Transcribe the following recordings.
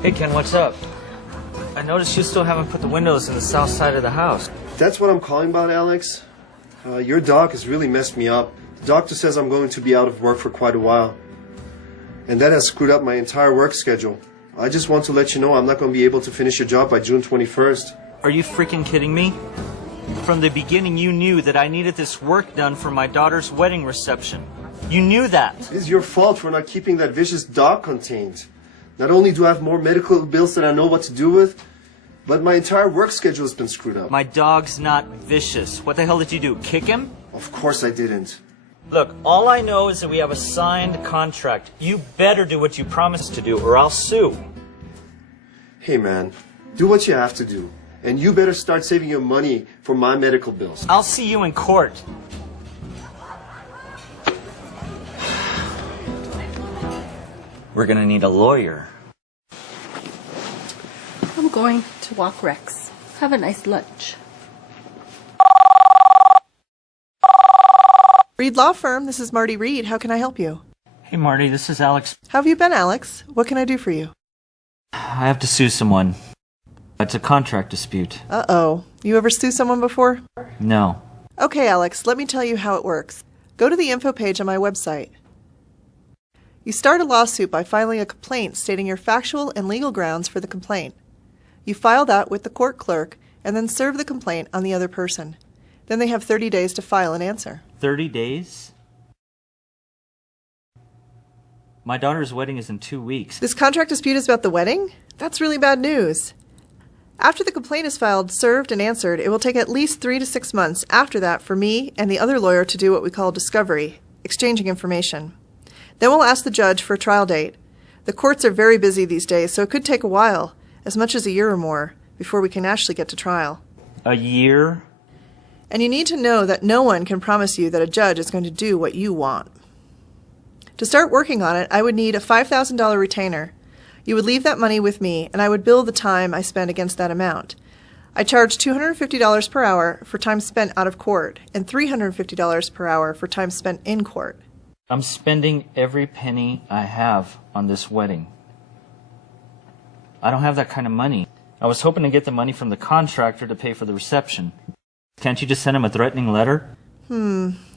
Hey Ken, what's up? I noticed you still haven't put the windows in the south side of the house. That's what I'm calling about, Alex. Your doc has really messed me up. The doctor says I'm going to be out of work for quite a while. And that has screwed up my entire work schedule. I just want to let you know I'm not going to be able to finish your job by June 21st. Are you freaking kidding me? From the beginning you knew that I needed this work done for my daughter's wedding reception. You knew that. It's your fault for not keeping that vicious dog contained. Not only do I have more medical bills that I know what to do with, but my entire work schedule has been screwed up. My dog's not vicious. What the hell did you do? Kick him? Of course I didn't. Look, all I know is that we have a signed contract. You better do what you promised to do or I'll sue. Hey man, do what you have to do. And you better start saving your money for my medical bills. I'll see you in court. We're gonna need a lawyer. I'm going to walk Rex. Have a nice lunch. Reed Law Firm, this is Marty Reed. How can I help you? Hey Marty, this is Alex. How have you been, Alex? What can I do for you? I have to sue someone. It's a contract dispute. Uh-oh. You ever sue someone before? No. Okay, Alex, let me tell you how it works. Go to the info page on my website. You start a lawsuit by filing a complaint stating your factual and legal grounds for the complaint. You file that with the court clerk and then serve the complaint on the other person. Then they have 30 days to file an answer. 30 days? My daughter's wedding is in 2 weeks. This contract dispute is about the wedding? That's really bad news. After the complaint is filed, served, and answered, it will take at least 3 to 6 months after that for me and the other lawyer to do what we call discovery, exchanging information. Then we'll ask the judge for a trial date. The courts are very busy these days, so it could take a while, as much as a year or more, before we can actually get to trial. A year? And you need to know that no one can promise you that a judge is going to do what you want. To start working on it, I would need a $5,000 retainer. You would leave that money with me, and I would bill the time I spend against that amount. I charge $250 per hour for time spent out of court, and $350 per hour for time spent in court. I'm spending every penny I have on this wedding. I don't have that kind of money. I was hoping to get the money from the contractor to pay for the reception. Can't you just send him a threatening letter?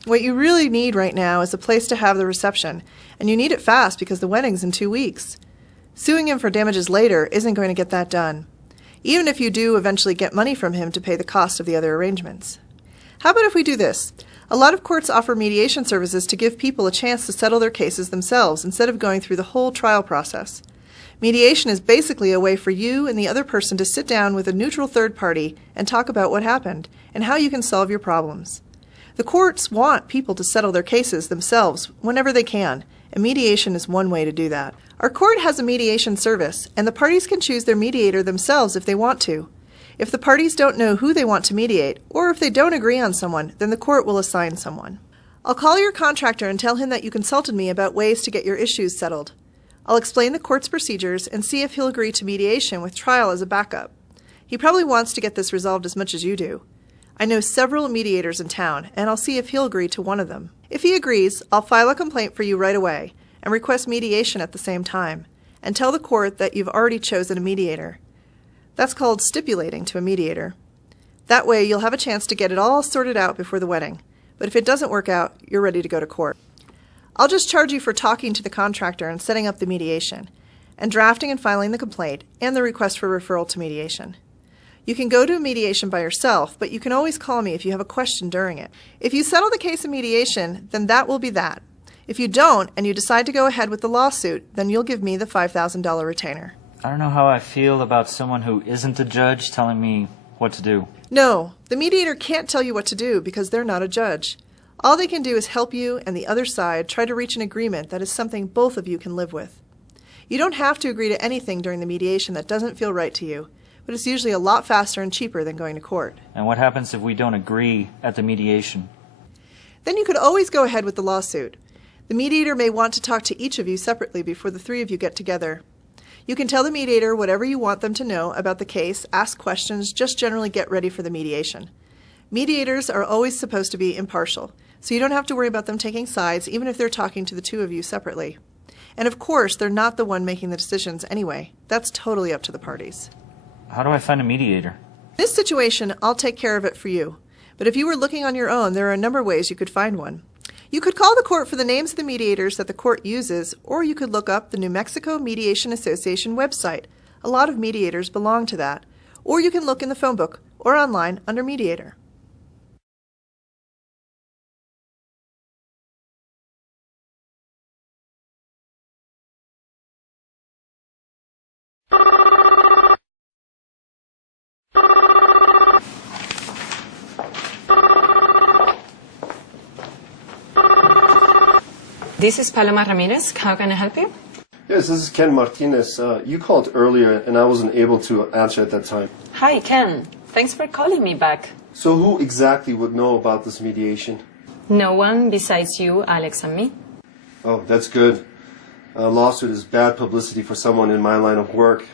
What you really need right now is a place to have the reception, and you need it fast because the wedding's in 2 weeks. Suing him for damages later isn't going to get that done, even if you do eventually get money from him to pay the cost of the other arrangements. How about if we do this? A lot of courts offer mediation services to give people a chance to settle their cases themselves instead of going through the whole trial process. Mediation is basically a way for you and the other person to sit down with a neutral third party and talk about what happened and how you can solve your problems. The courts want people to settle their cases themselves whenever they can, and mediation is one way to do that. Our court has a mediation service, and the parties can choose their mediator themselves if they want to. If the parties don't know who they want to mediate, or if they don't agree on someone, then the court will assign someone. I'll call your contractor and tell him that you consulted me about ways to get your issues settled. I'll explain the court's procedures and see if he'll agree to mediation with trial as a backup. He probably wants to get this resolved as much as you do. I know several mediators in town, and I'll see if he'll agree to one of them. If he agrees, I'll file a complaint for you right away and request mediation at the same time, and tell the court that you've already chosen a mediator. That's called stipulating to a mediator. That way you'll have a chance to get it all sorted out before the wedding, but if it doesn't work out, you're ready to go to court. I'll just charge you for talking to the contractor and setting up the mediation, and drafting and filing the complaint, and the request for referral to mediation. You can go to mediation by yourself, but you can always call me if you have a question during it. If you settle the case in mediation, then that will be that. If you don't, and you decide to go ahead with the lawsuit, then you'll give me the $5,000 retainer. I don't know how I feel about someone who isn't a judge telling me what to do. No, the mediator can't tell you what to do because they're not a judge. All they can do is help you and the other side try to reach an agreement that is something both of you can live with. You don't have to agree to anything during the mediation that doesn't feel right to you, but it's usually a lot faster and cheaper than going to court. And what happens if we don't agree at the mediation? Then you could always go ahead with the lawsuit. The mediator may want to talk to each of you separately before the three of you get together. You can tell the mediator whatever you want them to know about the case, ask questions, just generally get ready for the mediation. Mediators are always supposed to be impartial, so you don't have to worry about them taking sides even if they're talking to the two of you separately. And of course, they're not the one making the decisions anyway. That's totally up to the parties. How do I find a mediator? In this situation, I'll take care of it for you. But if you were looking on your own, there are a number of ways you could find one. You could call the court for the names of the mediators that the court uses, or you could look up the New Mexico Mediation Association website. A lot of mediators belong to that. Or you can look in the phone book or online under mediator. This is Paloma Ramirez. How can I help you? Yes, this is Ken Martinez. You called earlier and I wasn't able to answer at that time. Hi, Ken. Thanks for calling me back. So who exactly would know about this mediation? No one besides you, Alex, and me. Oh, that's good. A lawsuit is bad publicity for someone in my line of work.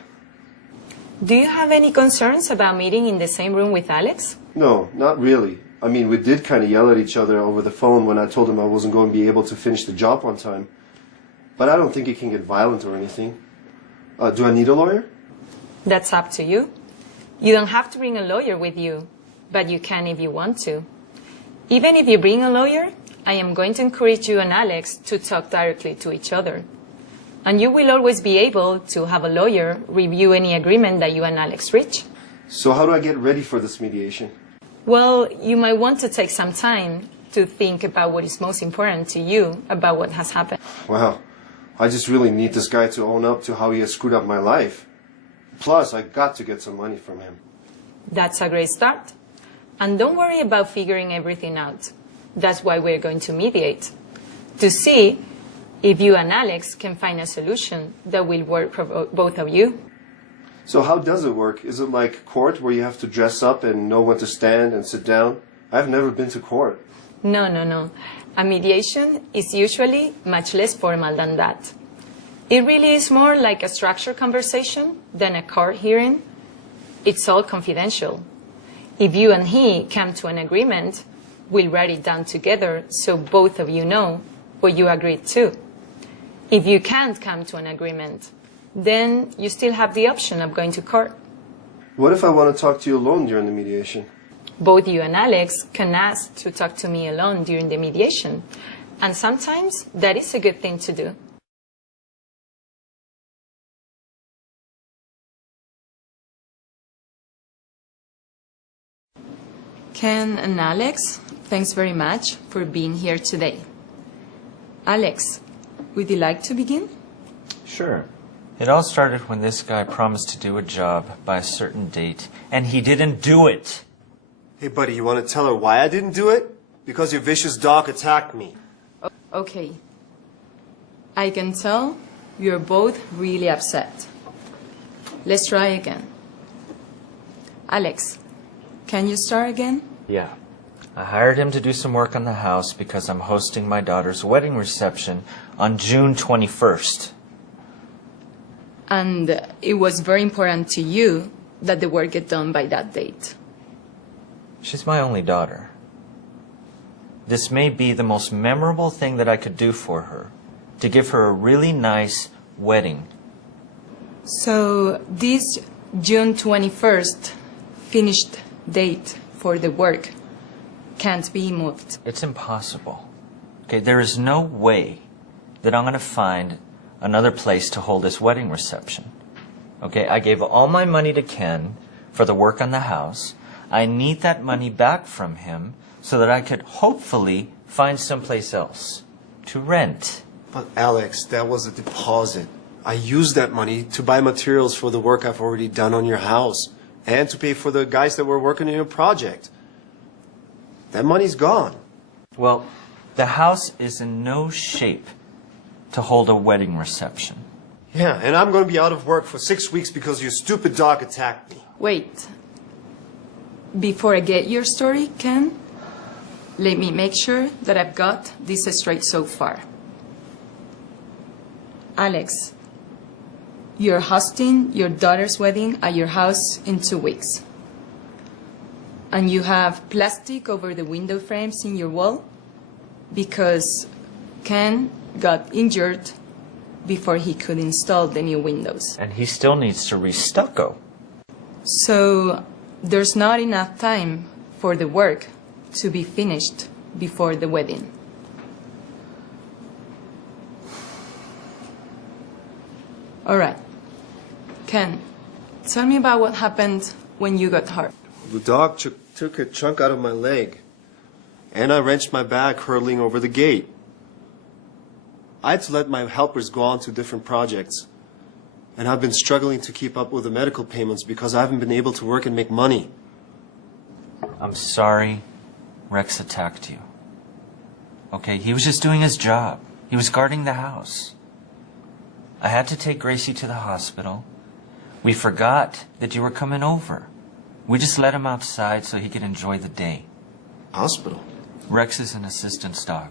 Do you have any concerns about meeting in the same room with Alex? No, not really. I mean, we did kind of yell at each other over the phone when I told him I wasn't going to be able to finish the job on time. But I don't think it can get violent or anything. Do I need a lawyer? That's up to you. You don't have to bring a lawyer with you, but you can if you want to. Even if you bring a lawyer, I am going to encourage you and Alex to talk directly to each other. And you will always be able to have a lawyer review any agreement that you and Alex reach. So how do I get ready for this mediation? Well, you might want to take some time to think about what is most important to you about what has happened. Wow, I just really need this guy to own up to how he has screwed up my life. Plus, I got to get some money from him. That's a great start. And don't worry about figuring everything out. That's why we're going to mediate. To see if you and Alex can find a solution that will work for both of you. So how does it work? Is it like court where you have to dress up and know when to stand and sit down? I've never been to court. No. A mediation is usually much less formal than that. It really is more like a structured conversation than a court hearing. It's all confidential. If you and he come to an agreement, we'll write it down together so both of you know what you agreed to. If you can't come to an agreement, then you still have the option of going to court. What if I want to talk to you alone during the mediation? Both you and Alex can ask to talk to me alone during the mediation. And sometimes that is a good thing to do. Ken and Alex, thanks very much for being here today. Alex, would you like to begin? Sure. It all started when this guy promised to do a job by a certain date, and he didn't do it. Hey, buddy, you want to tell her why I didn't do it? Because your vicious dog attacked me. Okay. I can tell you're both really upset. Let's try again. Alex, can you start again? Yeah. I hired him to do some work on the house because I'm hosting my daughter's wedding reception on June 21st. And it was very important to you that the work get done by that date. She's my only daughter. This may be the most memorable thing that I could do for her, to give her a really nice wedding. So this June 21st finished date for the work can't be moved. It's impossible. Okay, there is no way that I'm going to find another place to hold this wedding reception. Okay, I gave all my money to Ken for the work on the house. I need that money back from him so that I could hopefully find someplace else to rent. But Alex, that was a deposit. I used that money to buy materials for the work I've already done on your house and to pay for the guys that were working on your project. That money's gone. Well, the house is in no shape to hold a wedding reception. Yeah, and I'm going to be out of work for 6 weeks because your stupid dog attacked me. Wait. Before I get your story, Ken, let me make sure that I've got this straight so far. Alex, you're hosting your daughter's wedding at your house in 2 weeks. And you have plastic over the window frames in your wall because Ken got injured before he could install the new windows. And he still needs to re-stucco. So there's not enough time for the work to be finished before the wedding. All right. Ken, tell me about what happened when you got hurt. The dog took a chunk out of my leg, and I wrenched my back hurtling over the gate. I had to let my helpers go on to different projects, and I've been struggling to keep up with the medical payments because I haven't been able to work and make money. I'm sorry Rex attacked you. Okay, he was just doing his job. He was guarding the house. I had to take Gracie to the hospital. We forgot that you were coming over. We just let him outside so he could enjoy the day. Hospital? Rex is an assistance dog.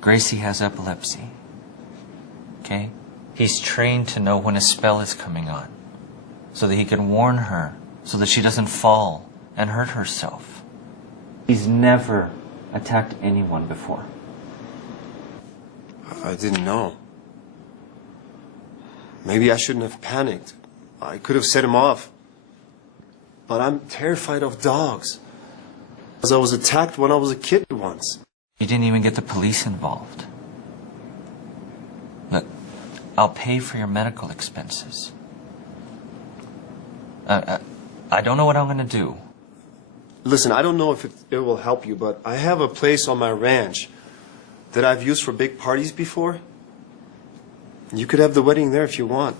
Gracie has epilepsy. Okay? He's trained to know when a spell is coming on, so that he can warn her, so that she doesn't fall and hurt herself. He's never attacked anyone before. I didn't know. Maybe I shouldn't have panicked. I could have set him off. But I'm terrified of dogs. Because I was attacked when I was a kid once. You didn't even get the police involved. Look, I'll pay for your medical expenses. I don't know what I'm going to do. Listen, I don't know if it will help you, but I have a place on my ranch that I've used for big parties before. You could have the wedding there if you want.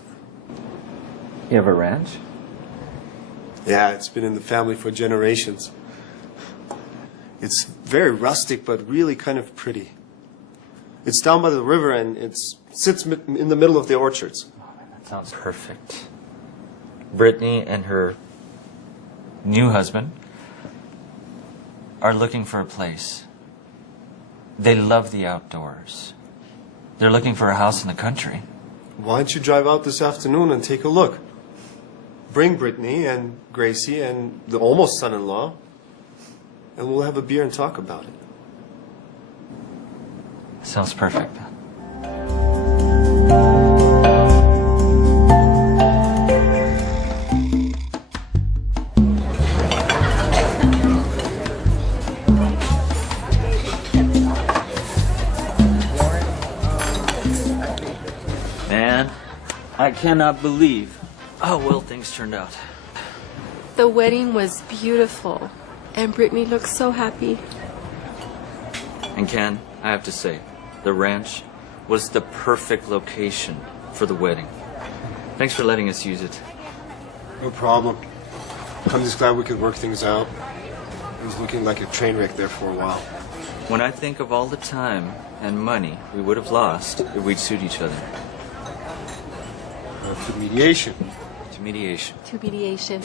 You have a ranch? Yeah, it's been in the family for generations. It's very rustic, but really kind of pretty. It's down by the river, and it sits in the middle of the orchards. Oh, man, that sounds perfect. Brittany and her new husband are looking for a place. They love the outdoors. They're looking for a house in the country. Why don't you drive out this afternoon and take a look? Bring Brittany and Gracie and the almost son-in-law, and we'll have a beer and talk about it. Sounds perfect. Man, I cannot believe how well things turned out. The wedding was beautiful, and Brittany looked so happy. And Ken, I have to say, the ranch was the perfect location for the wedding. Thanks for letting us use it. No problem. I'm just glad we could work things out. It was looking like a train wreck there for a while. When I think of all the time and money we would have lost if we'd sued each other. To mediation. To mediation. To mediation.